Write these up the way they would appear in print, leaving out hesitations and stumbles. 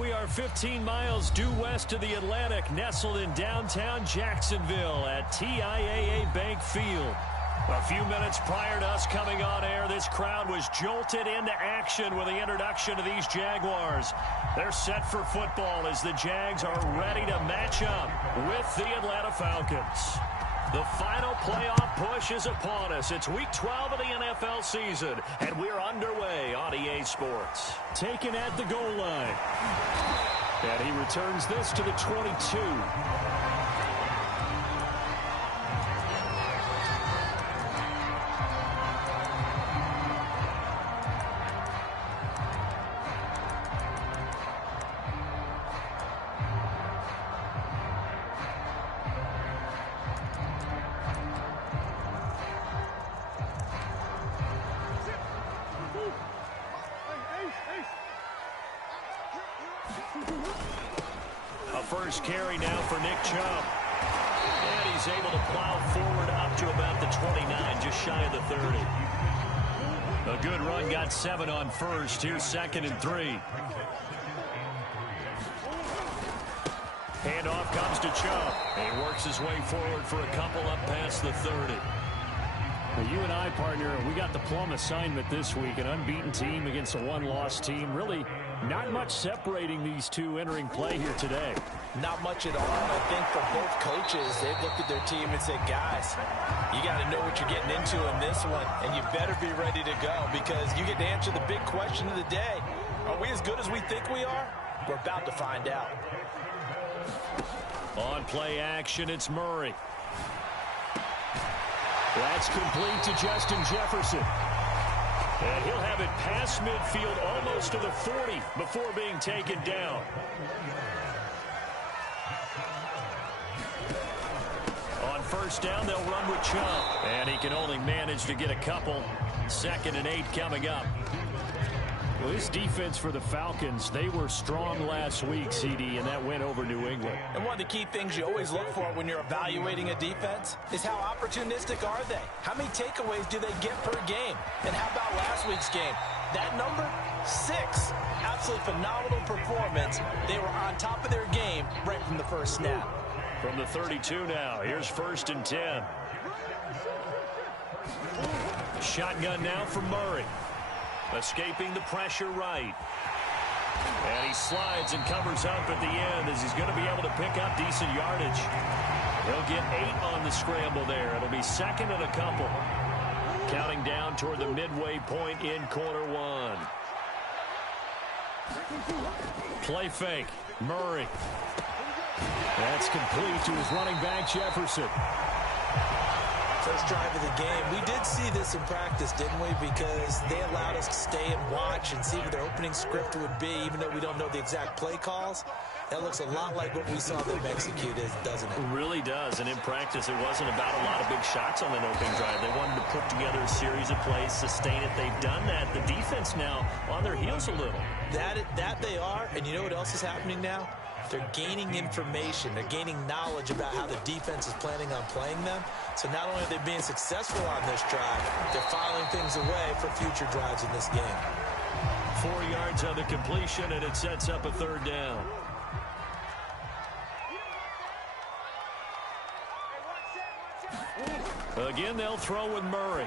We are 15 miles due west of the Atlantic, nestled in downtown Jacksonville at TIAA Bank Field. A few minutes prior to us coming on air, this crowd was jolted into action with the introduction of these Jaguars. They're set for football as the Jags are ready to match up with the Atlanta Falcons. The final playoff push is upon us. It's Week 12 of the NFL season, and we're underway on EA Sports. Taken at the goal line. And he returns this to the 22. First carry now for Nick Chubb. And he's able to plow forward up to about the 29, just shy of the 30. A good run, got 7 on first. Here's 2nd and 3. Handoff comes to Chubb. And he works his way forward for a couple up past the 30. Well, you and I, partner, we got the plum assignment this week. An unbeaten team against a one-loss team. Really not much separating these two entering play here today. Not much at all. I think for both coaches, they've looked at their team and said, guys, you got to know what you're getting into in this one, and you better be ready to go because you get to answer the big question of the day. Are we as good as we think we are? We're about to find out. On play action, it's Murray. That's complete to Justin Jefferson. And he'll have it past midfield almost to the 40 before being taken down. On first down, they'll run with Chubb. And he can only manage to get a couple. 2nd and 8 coming up. Well, this defense for the Falcons, they were strong last week, CD, and that went over New England. And one of the key things you always look for when you're evaluating a defense is how opportunistic are they? How many takeaways do they get per game? And how about last week's game? That number, 6. Absolutely phenomenal performance. They were on top of their game right from the first snap. From the 32 now, here's 1st and 10. Shotgun now for Murray. Escaping the pressure right. And he slides and covers up at the end as he's going to be able to pick up decent yardage. He'll get 8 on the scramble there. It'll be 2nd and a couple. Counting down toward the midway point in quarter 1. Play fake. Murray. That's complete to his running back, Jefferson. First drive of the game. We did see this in practice, didn't we? Because they allowed us to stay and watch and see what their opening script would be, even though we don't know the exact play calls. That looks a lot like what we saw them execute, doesn't it? It really does. And in practice, it wasn't about a lot of big shots on that opening drive. They wanted to put together a series of plays, sustain it. They've done that. The defense now on their heels a little. That they are. And you know what else is happening now? They're gaining information. They're gaining knowledge about how the defense is planning on playing them. So not only are they being successful on this drive, they're filing things away for future drives in this game. 4 yards on the completion, and it sets up a 3rd down. Again, they'll throw with Murray.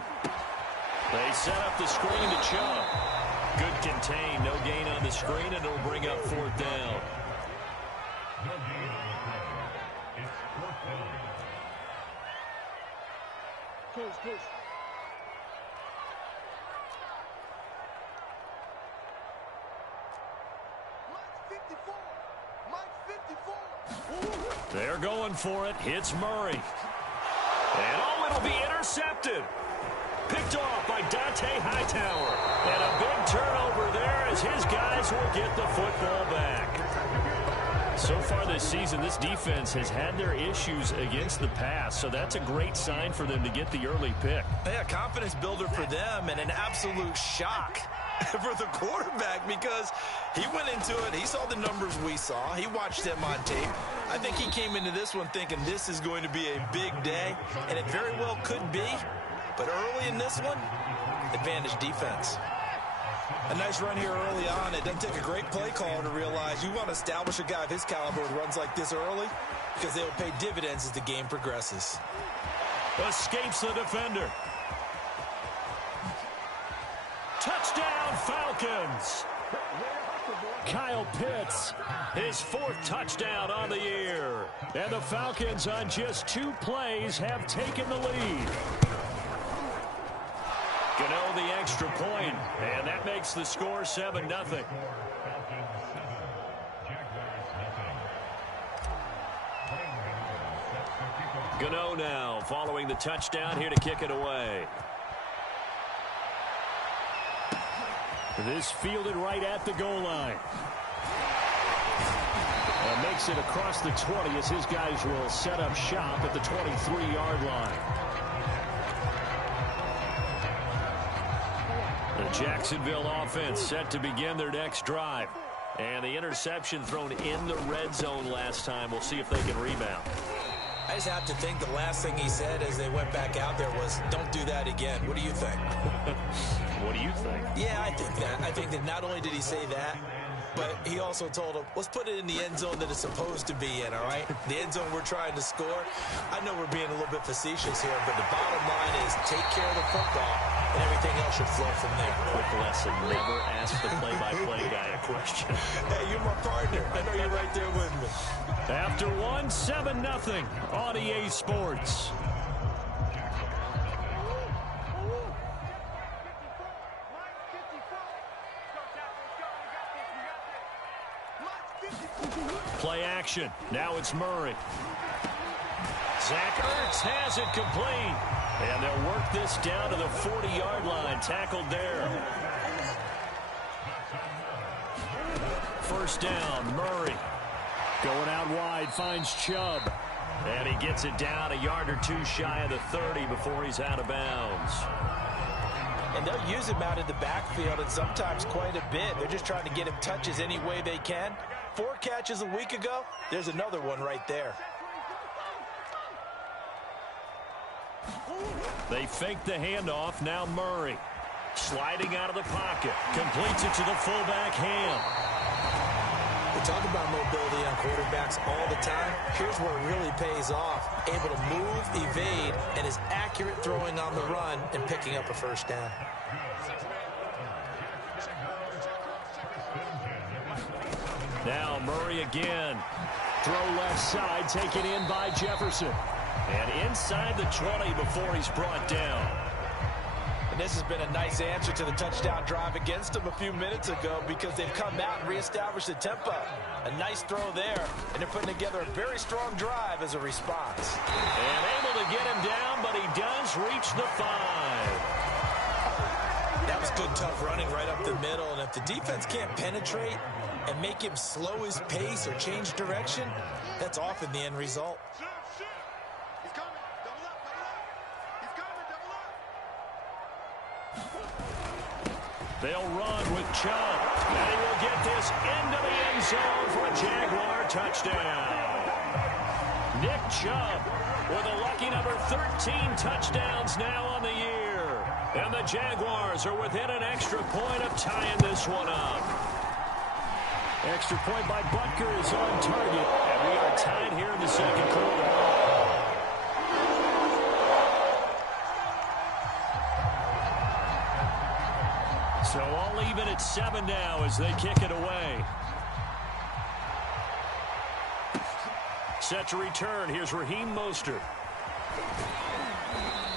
They set up the screen to Chubb. Good contain, no gain on the screen, and it'll bring up 4th down. Push. They're going for it. Hits Murray. And it'll be intercepted. Picked off by Dante Hightower. And a big turnover there as his guys will get the football back. So far this season, this defense has had their issues against the pass, so that's a great sign for them to get the early pick. Yeah, confidence builder for them and an absolute shock for the quarterback because he went into it. He saw the numbers we saw. He watched them on tape. I think he came into this one thinking this is going to be a big day, and it very well could be. But early in this one, advantage defense. A nice run here early on. It doesn't take a great play caller to realize you want to establish a guy of his caliber with runs like this early because they will pay dividends as the game progresses. Escapes the defender. Touchdown, Falcons. Kyle Pitts, his 4th touchdown on the year. And the Falcons on just 2 plays have taken the lead. Gano the extra point, and that makes the score 7-0. Gano now following the touchdown here to kick it away. This fielded right at the goal line. And makes it across the 20 as his guys will set up shop at the 23-yard line. The Jacksonville offense set to begin their next drive. And the interception thrown in the red zone last time. We'll see if they can rebound. I just have to think the last thing he said as they went back out there was, don't do that again. What do you think? What do you think? Yeah, I think that. I think that not only did he say that, but he also told him, let's put it in the end zone that it's supposed to be in, all right? The end zone we're trying to score. I know we're being a little bit facetious here, but the bottom line is take care of the football, and everything else should flow from there. Quick lesson, never ask the play-by-play guy a question. Hey, you're my partner. I know you're right there with me. After 7-0 on EA Sports. Play action. Now it's Murray. Zach Ertz has it complete. And they'll work this down to the 40-yard line. Tackled there. First down, Murray. Going out wide, finds Chubb. And he gets it down a yard or 2 shy of the 30 before he's out of bounds. And they'll use him out in the backfield, and sometimes quite a bit. They're just trying to get him touches any way they can. 4 catches a week ago. There's another one right there. They fake the handoff. Now Murray. Sliding out of the pocket. Completes it to the fullback, Ham. We talk about mobility on quarterbacks all the time. Here's where it really pays off. Able to move, evade, and is accurate throwing on the run and picking up a first down. Now Murray again. Throw left side, taken in by Jefferson. And inside the 20 before he's brought down. And this has been a nice answer to the touchdown drive against them a few minutes ago because they've come out and reestablished the tempo. A nice throw there, and they're putting together a very strong drive as a response. And able to get him down, but he does reach the 5. That was good, tough running right up the middle, and if the defense can't penetrate and make him slow his pace or change direction, that's often the end result. They'll run with Chubb, and he will get this into the end zone for a Jaguar touchdown. Nick Chubb with a lucky number 13 touchdowns now on the year. And the Jaguars are within an extra point of tying this one up. Extra point by Butker is on target, and we are tied here in the second quarter. So all even at 7 now as they kick it away. Set to return. Here's Raheem Mostert.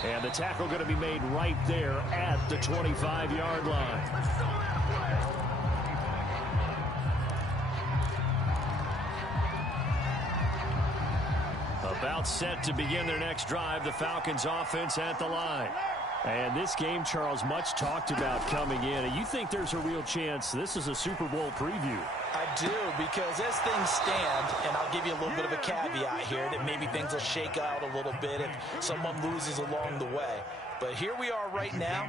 And the tackle going to be made right there at the 25-yard line. About set to begin their next drive. The Falcons offense at the line. And this game, Charles, much talked about coming in. And you think there's a real chance this is a Super Bowl preview? I do, because as things stand, and I'll give you a little bit of a caveat here, that maybe things will shake out a little bit if someone loses along the way. But here we are right now.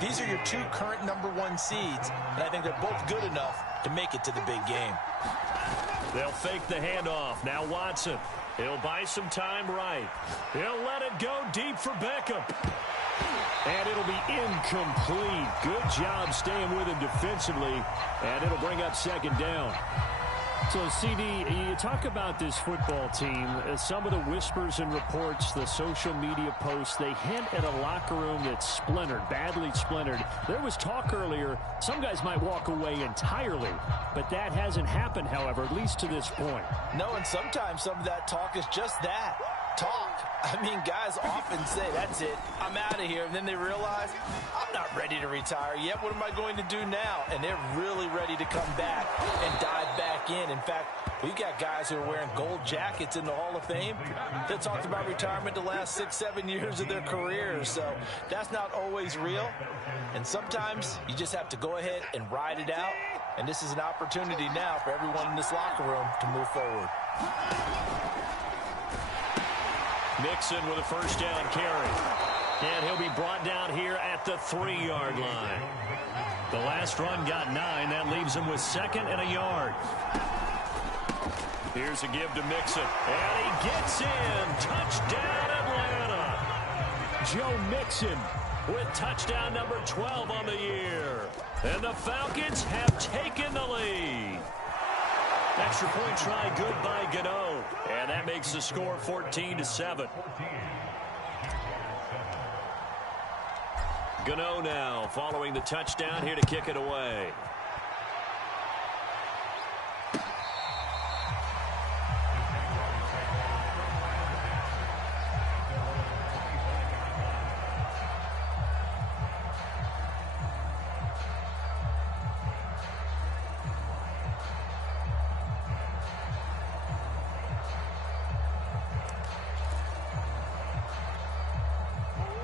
These are your 2 current #1 seeds, and I think they're both good enough to make it to the big game. They'll fake the handoff. Now Watson. He'll buy some time right. He'll let it go deep for Beckham. And it'll be incomplete. Good job staying with him defensively. And it'll bring up second down. So, CD, you talk about this football team, some of the whispers and reports, the social media posts, they hint at a locker room that's splintered, badly splintered. There was talk earlier, some guys might walk away entirely, but that hasn't happened, however, at least to this point. No, and sometimes some of that talk is just that, talk. I mean, guys often say, that's it, I'm out of here, and then they realize, I'm not ready to retire yet, what am I going to do now? And they're really ready to come back and dive back in. In fact, we've got guys who are wearing gold jackets in the Hall of Fame that talked about retirement the last 6-7 years of their careers. So that's not always real. And sometimes you just have to go ahead and ride it out. And this is an opportunity now for everyone in this locker room to move forward. Mixon with a first down carry. And he'll be brought down here at the 3-yard line. The last run got 9. That leaves him with 2nd and a yard. Here's a give to Mixon. And he gets in. Touchdown, Atlanta. Joe Mixon with touchdown number 12 on the year. And the Falcons have taken the lead. Extra point try good by Gano. And that makes the score 14-7. Gano now following the touchdown here to kick it away.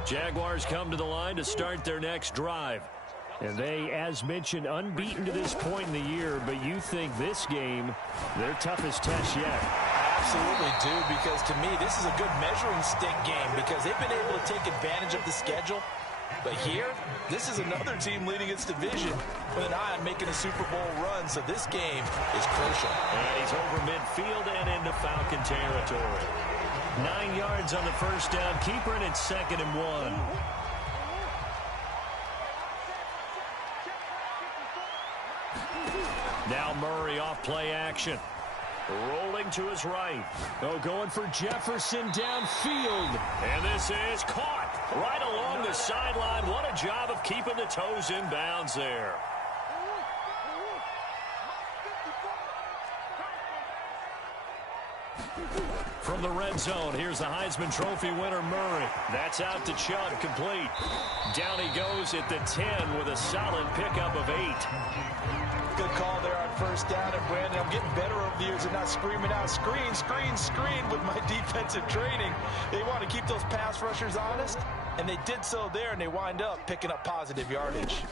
Jaguars come to the line to start their next drive. And they, as mentioned, unbeaten to this point in the year, but you think this game, their toughest test yet. I absolutely do, because to me, this is a good measuring stick game because they've been able to take advantage of the schedule. But here, this is another team leading its division with an eye on making a Super Bowl run, so this game is crucial. And he's over midfield and into Falcon territory. 9 yards on the first down. Keeper, and it's 2nd and 1. Now Murray off play action. Rolling to his right. Oh, going for Jefferson downfield. And this is caught right along the sideline. What a job of keeping the toes in bounds there. From the red zone, here's the Heisman Trophy winner, Murray. That's out to Chubb, complete. Down he goes at the 10 with a solid pickup of 8. Good call there on first down. And, Brandon, I'm getting better over the years and not screaming out, screen, screen, screen with my defensive training. They want to keep those pass rushers honest, and they did so there, and they wind up picking up positive yardage.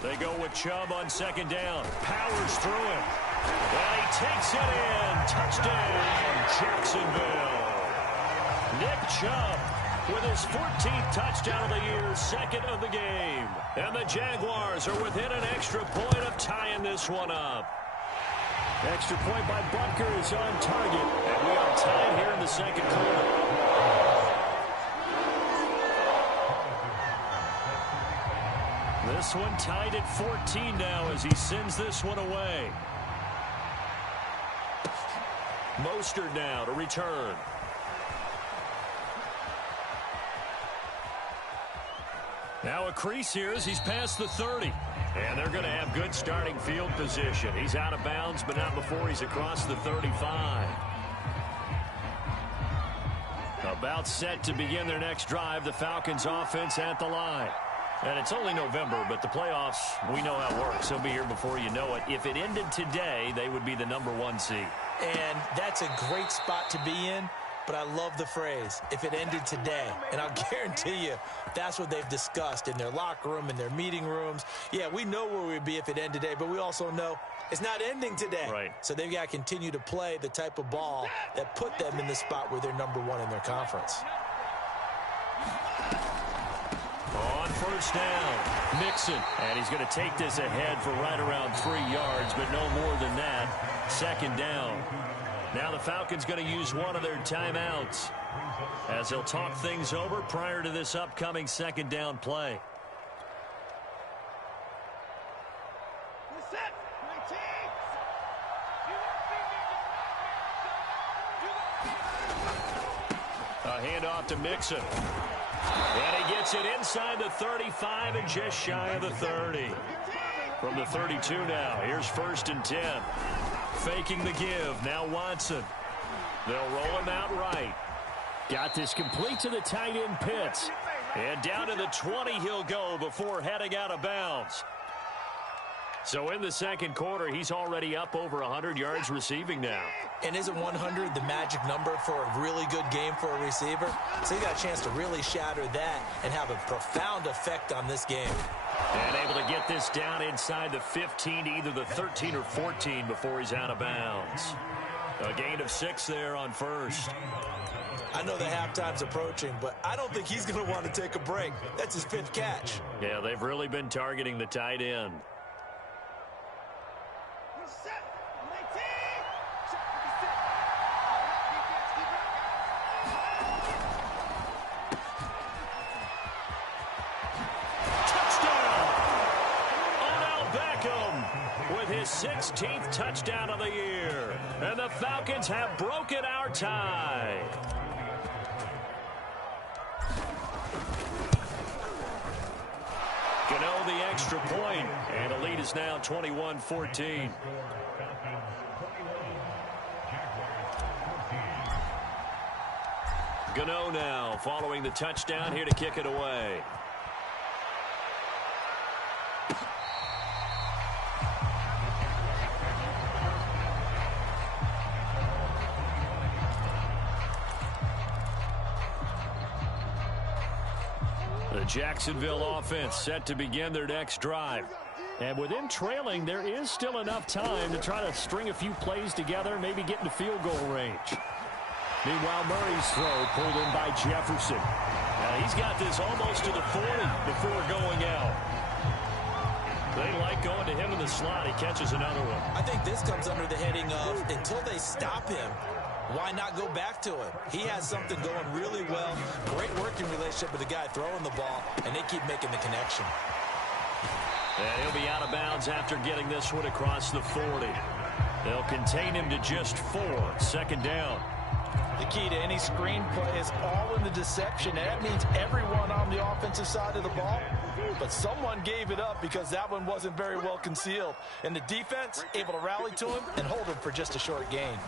They go with Chubb on 2nd down. Powers through him. And he takes it in. Touchdown, Jacksonville. Nick Chubb with his 14th touchdown of the year, 2nd of the game. And the Jaguars are within an extra point of tying this one up. Extra point by Butker is on target. And we are tied here in the 2nd quarter. This one tied at 14 now as he sends this one away. Mostert now to return. Now a crease here as he's past the 30. And they're going to have good starting field position. He's out of bounds, but not before he's across the 35. About set to begin their next drive. The Falcons offense at the line. And it's only November, but the playoffs, we know how it works. They'll be here before you know it. If it ended today, they would be the #1 seed. And that's a great spot to be in, but I love the phrase, if it ended today. And I'll guarantee you, that's what they've discussed in their locker room, in their meeting rooms. Yeah, we know where we'd be if it ended today, but we also know it's not ending today. Right. So they've got to continue to play the type of ball that put them in the spot where they're #1 in their conference. On first down, Mixon. And he's going to take this ahead for right around 3 yards, but no more than that. 2nd down. Now the Falcons going to use one of their timeouts. as he'll talk things over prior to this upcoming second down play. A handoff to Mixon. And he gets it inside the 35 and just shy of the 30. From the 32 now, here's 1st and 10. Faking the give, now Watson. They'll roll him out right. Got this complete to the tight end Pitts. And down to the 20 he'll go before heading out of bounds. So in the second quarter, he's already up over 100 yards receiving now. And isn't 100 the magic number for a really good game for a receiver? So he got a chance to really shatter that and have a profound effect on this game. And able to get this down inside the 15 to either the 13 or 14 before he's out of bounds. A gain of 6 there on 1st. I know the halftime's approaching, but I don't think he's going to want to take a break. That's his 5th catch. Yeah, they've really been targeting the tight end. With his 16th touchdown of the year. And the Falcons have broken our tie. Gano the extra point, and the lead is now 21-14. Gano now following the touchdown here to kick it away. The Jacksonville offense set to begin their next drive. And with them trailing, there is still enough time to try to string a few plays together, maybe get into field goal range. Meanwhile, Murray's throw pulled in by Jefferson. Now he's got this almost to the 40 before going out. They like going to him in the slot. He catches another one. I think this comes under the heading of until they stop him, why not go back to him? He has something going really well. Great working relationship with the guy throwing the ball, and they keep making the connection. And he'll be out of bounds after getting this one across the 40. They'll contain him to just 4. 2nd down. The key to any screenplay is all in the deception. And that means everyone on the offensive side of the ball. But someone gave it up because that one wasn't very well concealed. And the defense able to rally to him and hold him for just a short gain.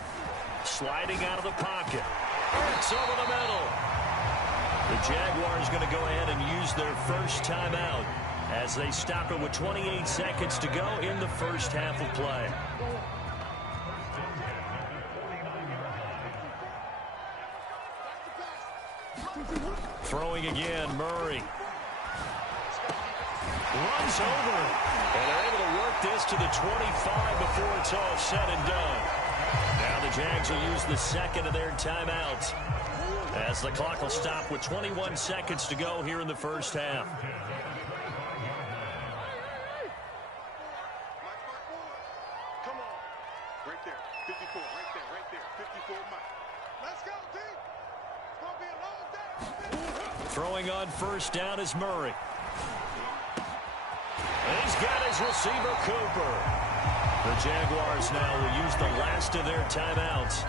Sliding out of the pocket. It's over the middle. The Jaguars going to go ahead and use their first timeout as they stop it with 28 seconds to go in the first half of play. Throwing again, Murray. Runs over. And they're able to work this to the 25 before it's all said and done. Now the Jags will use the second of their timeouts as the clock will stop with 21 seconds to go here in the first half. Come on. Right there. 54. Right there. 54. Let's go, team. It's going to be a long day. Throwing on first down is Murray. And he's got his receiver, Cooper. The Jaguars now will use the last of their timeouts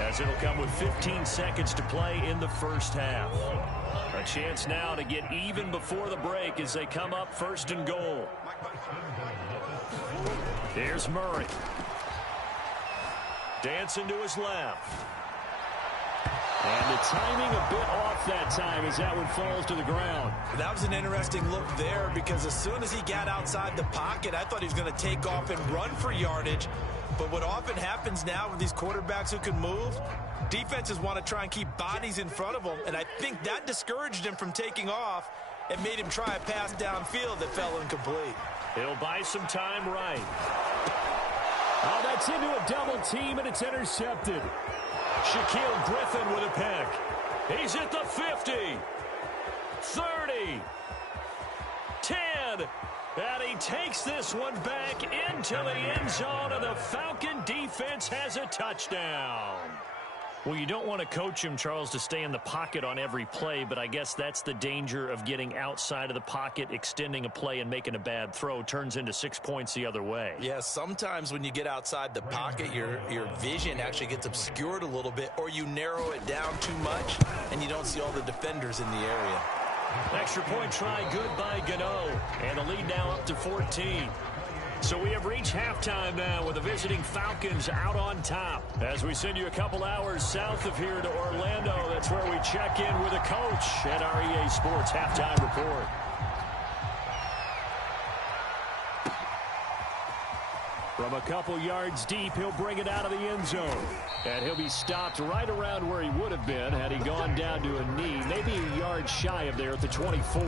as it'll come with 15 seconds to play in the first half. A chance now to get even before the break as they come up 1st and goal. Here's Murray. Dancing to his left. And the timing a bit off that time as that one falls to the ground. That was an interesting look there because as soon as he got outside the pocket, I thought he was going to take off and run for yardage. But what often happens now with these quarterbacks who can move, defenses want to try and keep bodies in front of them. And I think that discouraged him from taking off and made him try a pass downfield that fell incomplete. He'll buy some time right. Oh, that's into a double team, and it's intercepted. Shaquille Griffin with a pick. He's at the 50, 30, 10, and he takes this one back into the end zone, and the Falcon defense has a touchdown. Well, you don't want to coach him, Charles, to stay in the pocket on every play, but I guess that's the danger of getting outside of the pocket, extending a play, and making a bad throw. Turns into 6 points the other way. Yeah, sometimes when you get outside the pocket, your vision actually gets obscured a little bit, or you narrow it down too much, and you don't see all the defenders in the area. Extra point try, good by Gano, and the lead now up to 14. So we have reached halftime now with the visiting Falcons out on top. As we send you a couple hours south of here to Orlando, that's where we check in with a coach at our EA Sports Halftime Report. From a couple yards deep, he'll bring it out of the end zone. And he'll be stopped right around where he would have been had he gone down to a knee, maybe a yard shy of there at the 24.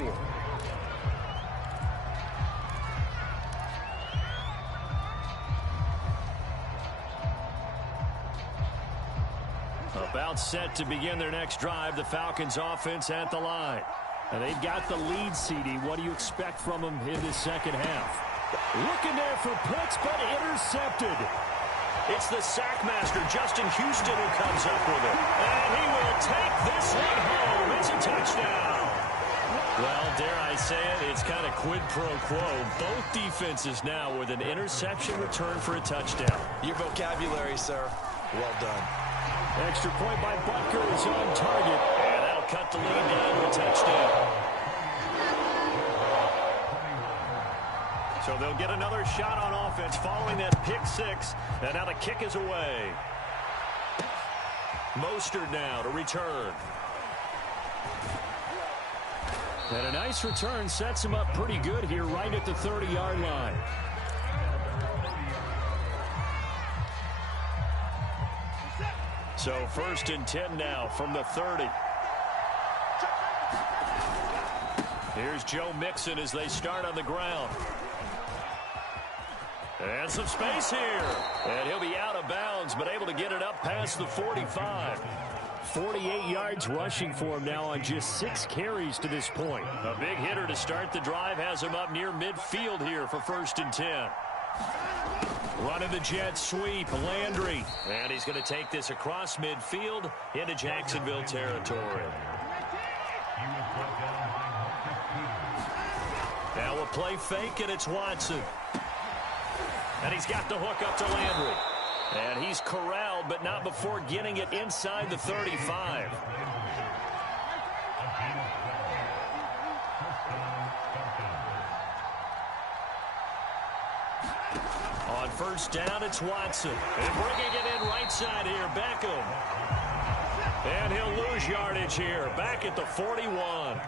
About set to begin their next drive, the Falcons offense at the line. And they've got the lead, CD. What do you expect from them in this second half? Looking there for Pitts, but intercepted. It's the sackmaster, Justin Houston, who comes up with it. And he will take this one home. It's a touchdown. Well, dare I say it, it's kind of quid pro quo. Both defenses now with an interception return for a touchdown. Your vocabulary, sir. Well done. Extra point by Butker is on target. And that'll cut the lead down to a touchdown. So they'll get another shot on offense following that pick six. And now the kick is away. Mostert now to return. And a nice return sets him up pretty good here right at the 30-yard line. So 1st and 10 now from the 30. Here's Joe Mixon as they start on the ground. And some space here. And he'll be out of bounds, but able to get it up past the 45. 48 yards rushing for him now on just 6 carries to this point. A big hitter to start the drive has him up near midfield here for 1st and 10. Running the jet sweep, Landry. And he's going to take this across midfield into Jacksonville territory. Now a play fake, and it's Watson. And he's got the hook up to Landry. And he's corralled, but not before getting it inside the 35. On 1st down, it's Watson. And bringing it in right side here, Beckham. And he'll lose yardage here, back at the 41.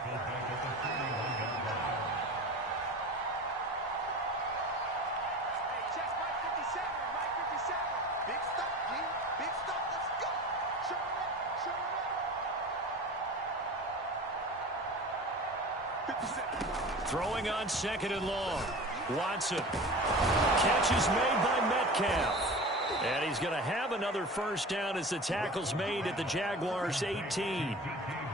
Throwing on 2nd and long. Watson. Catch is made by Metcalf. And he's going to have another 1st down as the tackle's made at the Jaguars 18.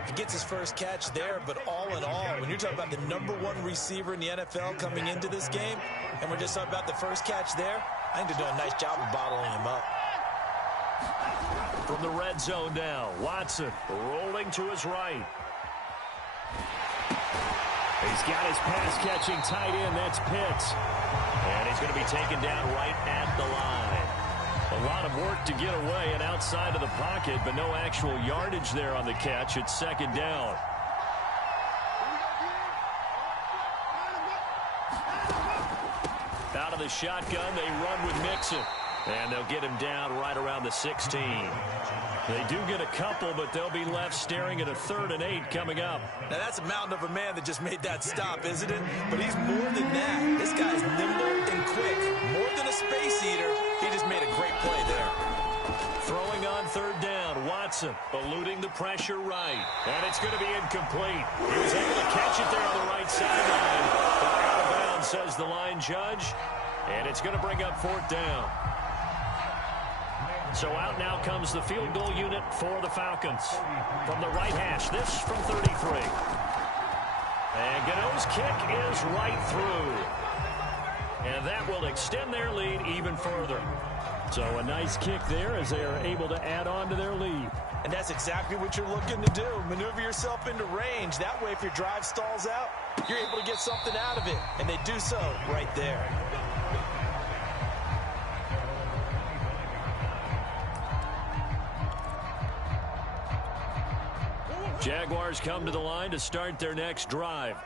He gets his first catch there, but all in all, when you're talking about the #1 receiver in the NFL coming into this game, and we're just talking about the first catch there, I think they're doing a nice job of bottling him up. From the red zone now, Watson rolling to his right. He's got his pass-catching tight end. That's Pitts. And he's going to be taken down right at the line. A lot of work to get away and outside of the pocket, but no actual yardage there on the catch. It's 2nd down. Out of the shotgun, they run with Mixon. And they'll get him down right around the 16. They do get a couple, but they'll be left staring at a 3rd and 8 coming up. Now, that's a mountain of a man that just made that stop, isn't it? But he's more than that. This guy's nimble and quick. More than a space eater. He just made a great play there. Throwing on 3rd down, Watson eluding the pressure right. And it's going to be incomplete. He was able to catch it there on the right sideline. But out of bounds, says the line judge. And it's going to bring up 4th down. So out now comes the field goal unit for the Falcons. From the right hash, this from 33. And Gano's kick is right through. And that will extend their lead even further. So a nice kick there as they are able to add on to their lead. And that's exactly what you're looking to do. Maneuver yourself into range. That way, if your drive stalls out, you're able to get something out of it. And they do so right there. Jaguars come to the line to start their next drive.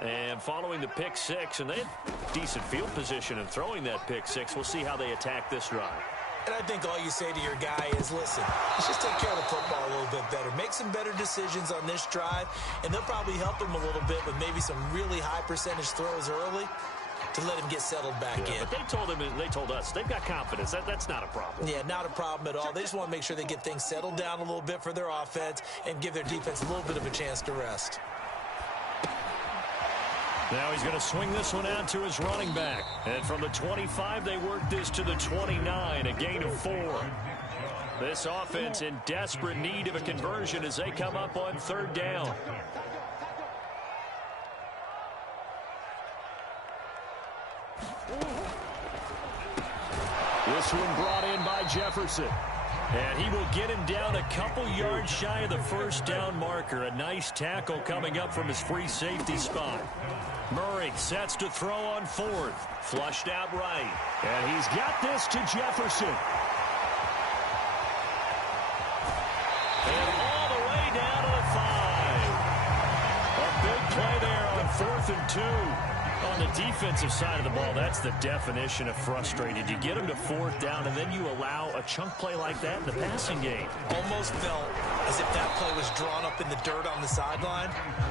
And following the pick six, and they had decent field position in throwing that pick six. We'll see how they attack this drive. And I think all you say to your guy is, listen, let's just take care of the football a little bit better. Make some better decisions on this drive, and they'll probably help him a little bit with maybe some really high percentage throws early to let him get settled back in. But they told us they've got confidence. That's not a problem. Yeah, not a problem at all. They just want to make sure they get things settled down a little bit for their offense and give their defense a little bit of a chance to rest. Now he's going to swing this one out to his running back. And from the 25, they work this to the 29, a gain of 4. This offense in desperate need of a conversion as they come up on third down. This one brought in by Jefferson. And he will get him down a couple yards shy of the first down marker. A nice tackle coming up from his free safety spot. Murray sets to throw on fourth. Flushed out right. And he's got this to Jefferson. And all the way down to the 5. A big play there on 4th and 2. On the defensive side of the ball, that's the definition of frustrated. You get them to 4th down, and then you allow a chunk play like that in the passing game. Almost felt as if that play was drawn up in the dirt on the sideline.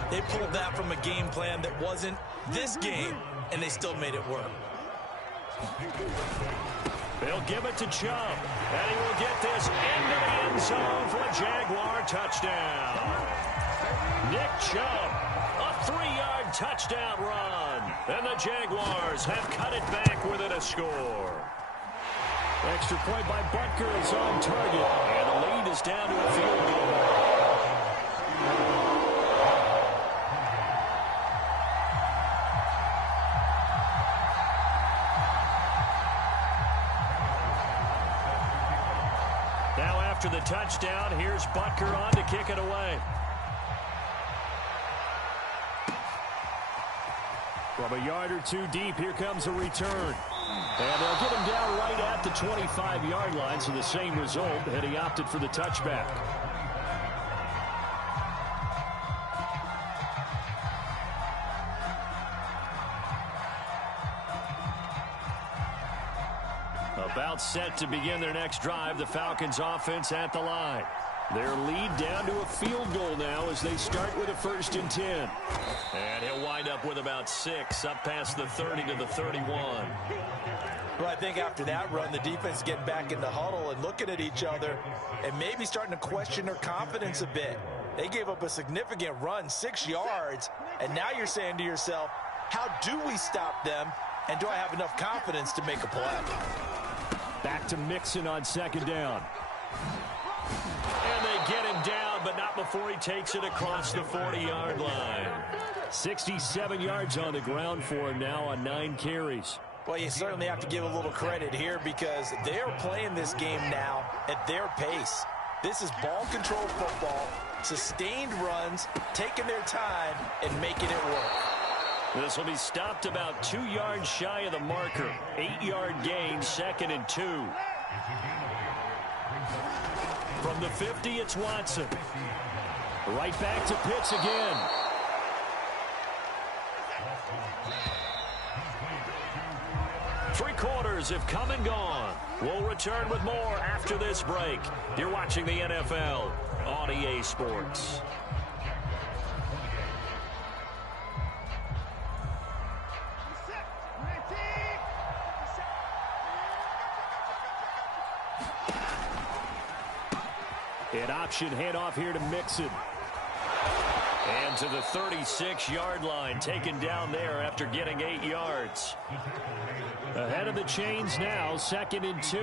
They pulled that from a game plan that wasn't this game, and they still made it work. They'll give it to Chubb, and he will get this into the end zone for a Jaguar touchdown. Nick Chubb, a 3-yard touchdown run. And the Jaguars have cut it back within a score. Extra point by Butker is on target. And the lead is down to a field goal. Now after the touchdown, here's Butker on to kick it away. From a yard or two deep, here comes a return. And they'll get him down right at the 25-yard line, so the same result, and he opted for the touchback. About set to begin their next drive, the Falcons offense at the line. Their lead down to a field goal now as they start with a 1st and 10. And he'll wind up with about 6 up past the 30 to the 31. Well, I think after that run, the defense getting back in the huddle and looking at each other and maybe starting to question their confidence a bit. They gave up a significant run, 6 yards, and now you're saying to yourself, how do we stop them, and do I have enough confidence to make a play? Back to Mixon on 2nd down. And they get him down, but not before he takes it across the 40-yard line. 67 yards on the ground for him now on 9 carries. Well, you certainly have to give a little credit here because they're playing this game now at their pace. This is ball control football, sustained runs, taking their time, and making it work. This will be stopped about 2 yards shy of the marker. 8-yard gain, 2nd and 2. From the 50, it's Watson. Right back to Pitts again. Three quarters have come and gone. We'll return with more after this break. You're watching the NFL on EA Sports. An option handoff here to Mixon. And to the 36-yard line, taken down there after getting 8 yards. Ahead of the chains now, 2nd and 2.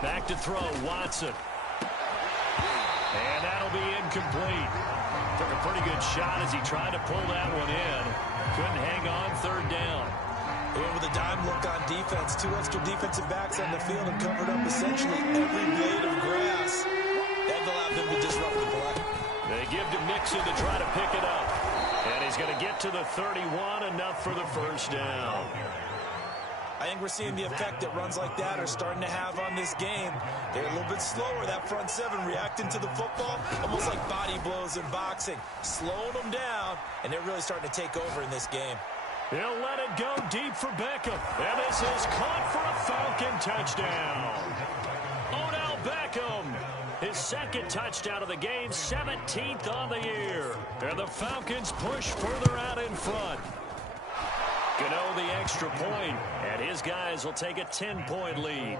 Back to throw, Watson. And that'll be incomplete. Took a pretty good shot as he tried to pull that one in. Couldn't hang on. Third down. And with a dime look on defense, 2 extra defensive backs on the field and covered up essentially every blade of grass. That allowed them to disrupt the play. They give to Mixon to try to pick it up. And he's going to get to the 31, enough for the first down. I think we're seeing the effect that runs like that are starting to have on this game. They're a little bit slower, that front seven, reacting to the football, almost like body blows in boxing, slowing them down, and they're really starting to take over in this game. He'll let it go deep for Beckham. And this is caught for a Falcon touchdown. Odell Beckham, his second touchdown of the game, 17th on the year. And the Falcons push further out in front. Gano the extra point, and his guys will take a 10-point lead.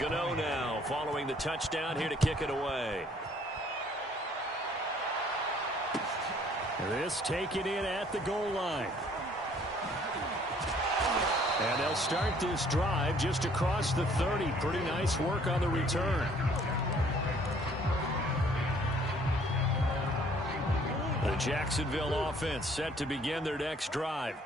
Gano now following the touchdown here to kick it away. This taken in at the goal line. And they'll start this drive just across the 30. Pretty nice work on the return. The Jacksonville offense set to begin their next drive.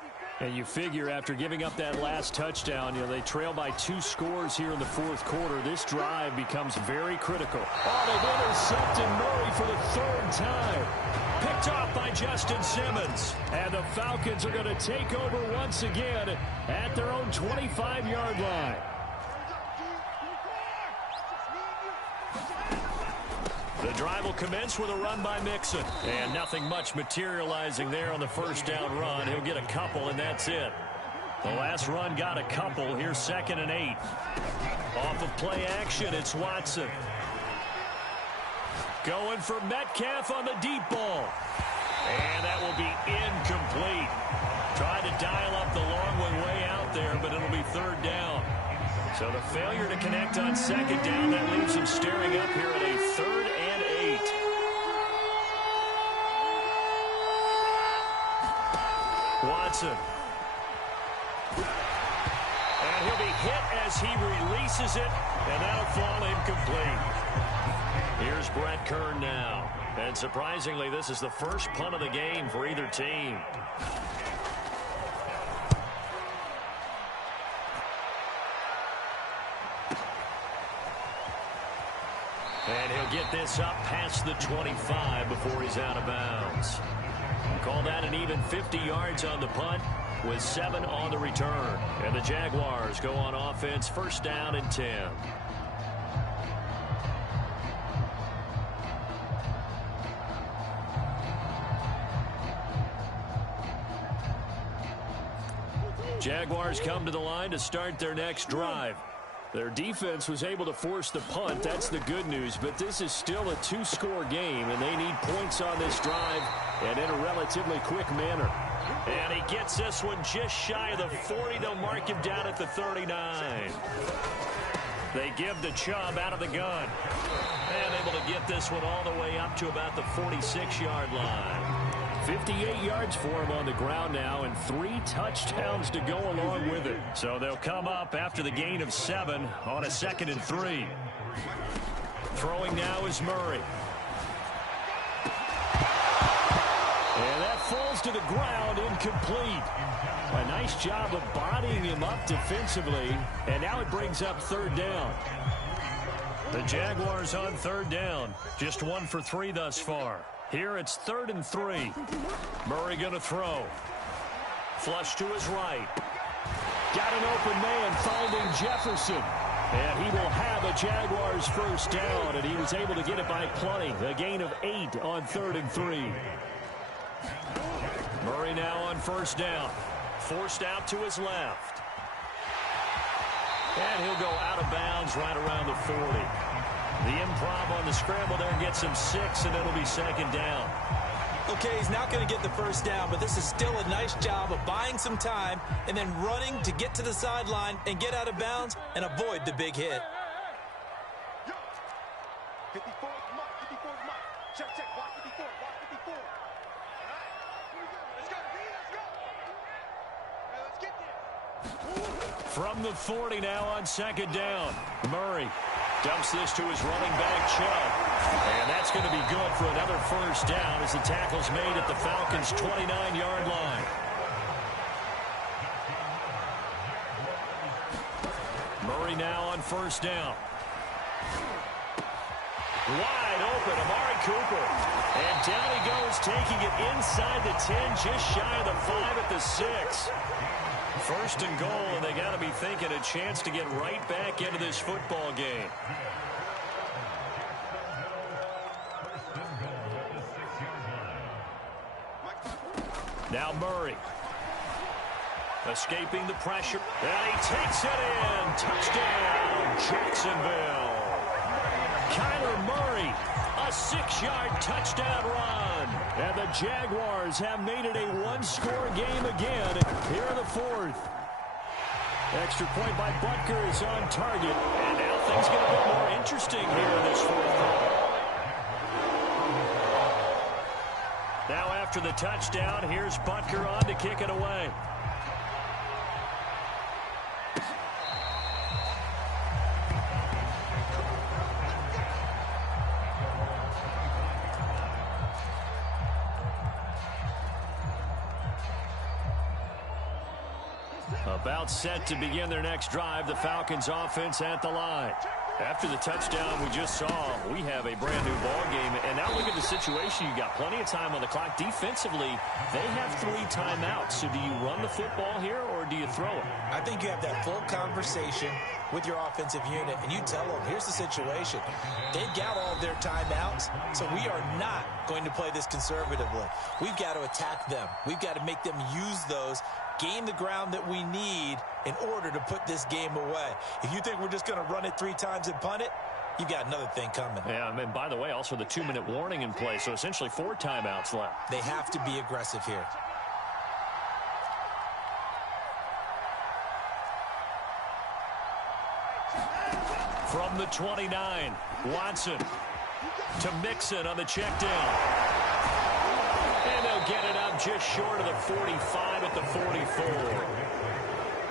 And you figure after giving up that last touchdown, they trail by 2 scores here in the fourth quarter. This drive becomes very critical. Oh, they've intercepted Murray for the 3rd time. Picked off by Justin Simmons. And the Falcons are going to take over once again at their own 25-yard line. The drive will commence with a run by Mixon. And nothing much materializing there on the first down run. He'll get a couple, and that's it. The last run got a couple. Here's 2nd and 8. Off of play action, it's Watson. Going for Metcalf on the deep ball. And that will be incomplete. Tried to dial up the long one way out there, but it'll be 3rd down. So the failure to connect on 2nd down, that leaves him staring up here at a 3rd and 8. Watson. And he'll be hit as he releases it, and that'll fall incomplete. Here's Brett Kern now. And surprisingly, this is the first punt of the game for either team. And he'll get this up past the 25 before he's out of bounds. Call that an even 50 yards on the punt with 7 on the return. And the Jaguars go on offense, 1st down and 10. Jaguars come to the line to start their next drive. Their defense was able to force the punt. That's the good news. But this is still a 2-score game, and they need points on this drive and in a relatively quick manner. And he gets this one just shy of the 40. They'll mark him down at the 39. They give the Chubb out of the gun. And able to get this one all the way up to about the 46-yard line. 58 yards for him on the ground now, and 3 touchdowns to go along with it. So they'll come up after the gain of 7 on a 2nd and 3. Throwing now is Murray. And that falls to the ground, incomplete. A nice job of bodying him up defensively, and now it brings up 3rd down. The Jaguars on 3rd down. Just 1 for 3 thus far. Here it's 3rd and 3. Murray going to throw. Flush to his right. Got an open man finding Jefferson. And he will have a Jaguars 1st down, and he was able to get it by plenty. A gain of 8 on 3rd and 3. Murray now on 1st down. Forced out to his left. And he'll go out of bounds right around the 40. The improv on the scramble there gets him 6, and it'll be 2nd down. Okay, he's not going to get the 1st down, but this is still a nice job of buying some time and then running to get to the sideline and get out of bounds and avoid the big hit. 54 mark, 54 mark. Check, block 54, block 54. All right, let's go, let's get there. From the 40 now on 2nd down. Murray Dumps this to his running back, Chubb. And that's going to be good for another first down as the tackle's made at the Falcons' 29-yard line. Murray now on first down. Wide open, Amari Cooper. And down he goes, taking it inside the 10, just shy of the 5 at the 6. First and goal, and they got to be thinking a chance to get right back into this football game. Now Murray. Escaping the pressure. And he takes it in. Touchdown, Jacksonville. Kyler Murray, a 6-yard touchdown run. And the Jaguars have made it a one-score game again here in the fourth. Extra point by Butker is on target. And now things get a bit more interesting here in this fourth quarter. Now after the touchdown, here's Butker on to kick it away. About set to begin their next drive, the Falcons offense at the line. After the touchdown we just saw, we have a brand new ball game. And now look at the situation. You got plenty of time on the clock. Defensively, they have 3 timeouts. So do you run the football here or do you throw it? I think you have that full conversation with your offensive unit, and you tell them, here's the situation. They've got all of their timeouts, so we are not going to play this conservatively. We've got to attack them. We've got to make them use those, gain the ground that we need in order to put this game away. If you think we're just going to run it 3 times and punt it, you've got another thing coming. Yeah, and by the way, also the 2-minute warning in play, so essentially 4 timeouts left. They have to be aggressive here. From the 29, Watson to Mixon on the check down. And they'll get it up just short of the 45 at the 44.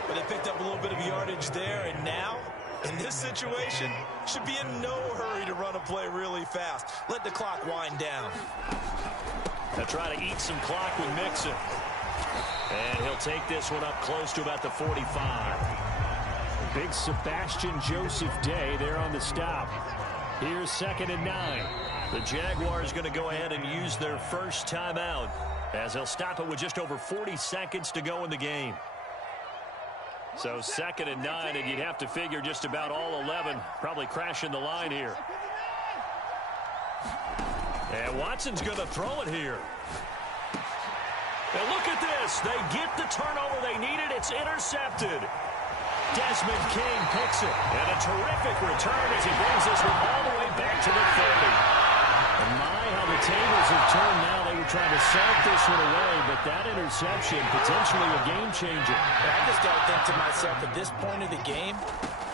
But they picked up a little bit of yardage there, and now, in this situation, should be in no hurry to run a play really fast. Let the clock wind down. They'll try to eat some clock with Mixon. And he'll take this one up close to about the 45. Big Sebastian Joseph Day there on the stop. Here's 2nd and 9. The Jaguars going to go ahead and use their first timeout as they'll stop it with just over 40 seconds to go in the game. So 2nd and 9, and you'd have to figure just about all 11 probably crashing the line here. And Watson's going to throw it here. And look at this. They get the turnover they needed. It's intercepted. Desmond King picks it. And a terrific return as he brings this one all the way back to the 30. And my, how the tables have turned now. They were trying to salt this one away, but that interception, potentially a game changer. I just got to think to myself, at this point of the game,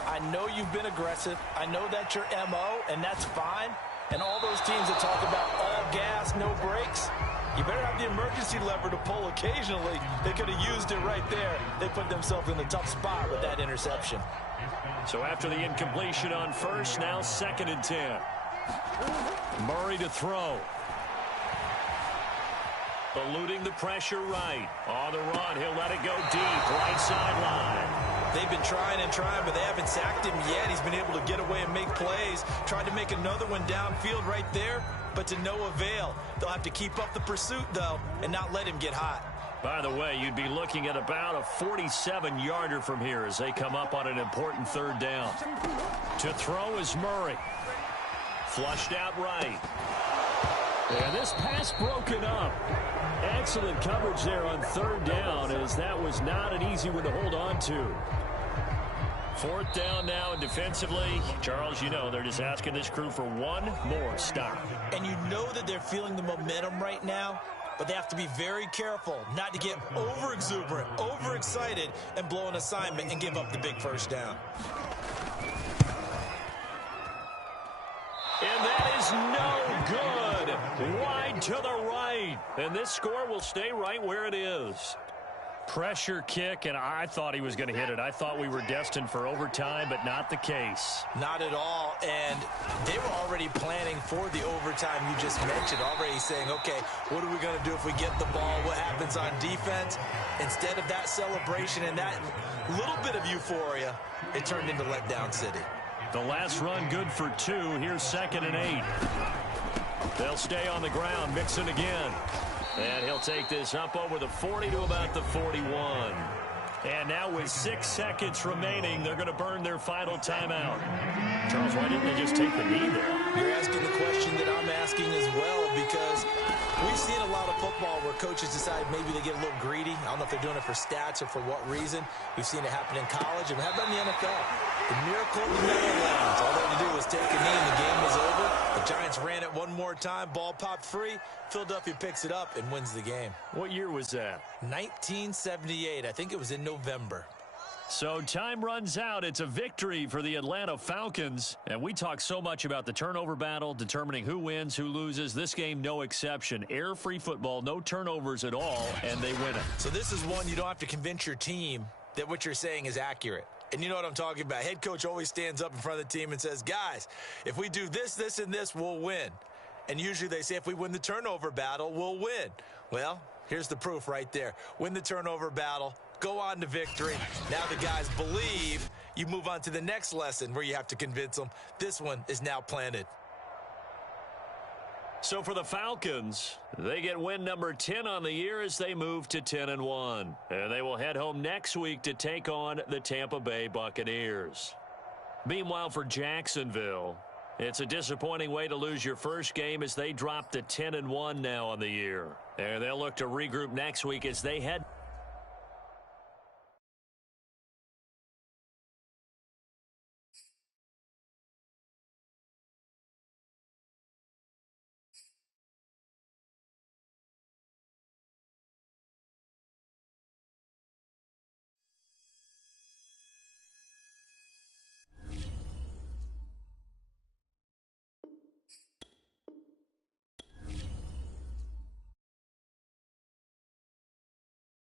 I know you've been aggressive. I know that's your MO, and that's fine. And all those teams that talk about all gas, no brakes, you better have the emergency lever to pull occasionally. They could have used it right there. They put themselves in a tough spot with that interception. So after the incompletion on first, now 2nd and 10. Murray to throw. Eluding the pressure right. On the run, he'll let it go deep. Right sideline. They've been trying and trying, but they haven't sacked him yet. He's been able to get away and make plays. Tried to make another one downfield right there, but to no avail. They'll have to keep up the pursuit, though, and not let him get hot. By the way, you'd be looking at about a 47-yarder from here as they come up on an important 3rd down. To throw is Murray. Flushed out right. And this pass broken up. Excellent coverage there on 3rd down, as that was not an easy one to hold on to. 4th down now, and defensively, Charles, you know, they're just asking this crew for one more stop. And you know that they're feeling the momentum right now, but they have to be very careful not to get over-exuberant, overexcited, and blow an assignment and give up the big first down. And that is no good. Wide to the right. And this score will stay right where it is. Pressure kick, and I thought he was going to hit it. I thought we were destined for overtime, but not the case. Not at all, and they were already planning for the overtime you just mentioned, already saying, okay, what are we going to do if we get the ball? What happens on defense? Instead of that celebration and that little bit of euphoria, it turned into letdown city. The last run good for 2. Here's 2nd and 8. They'll stay on the ground. Mixon again. And he'll take this up over the 40 to about the 41. And now with 6 seconds remaining, they're going to burn their final timeout. Charles, why didn't they just take the knee there? You're asking the question that I'm asking as well, because we've seen a lot of football where coaches decide maybe they get a little greedy. I don't know if they're doing it for stats or for what reason. We've seen it happen in college, and how about in the NFL? The miracle in the Meadowlands. All they had to do was take a knee, and the game was over. The Giants ran it one more time. Ball popped free. Philadelphia picks it up and wins the game. What year was that? 1978. I think it was in November. So time runs out. It's a victory for the Atlanta Falcons. And we talk so much about the turnover battle, determining who wins, who loses. This game, no exception. Air-free football, no turnovers at all, and they win it. So this is one you don't have to convince your team that what you're saying is accurate. And you know what I'm talking about. Head coach always stands up in front of the team and says, guys, if we do this, this, and this, we'll win. And usually they say if we win the turnover battle, we'll win. Well, here's the proof right there. Win the turnover battle. Go on to victory. Now the guys believe. You move on to the next lesson where you have to convince them. This one is now planted. So for the Falcons, they get win number 10 on the year as they move to 10-1. And they will head home next week to take on the Tampa Bay Buccaneers. Meanwhile, for Jacksonville, it's a disappointing way to lose your first game as they drop to 10-1 now on the year. And they'll look to regroup next week as they head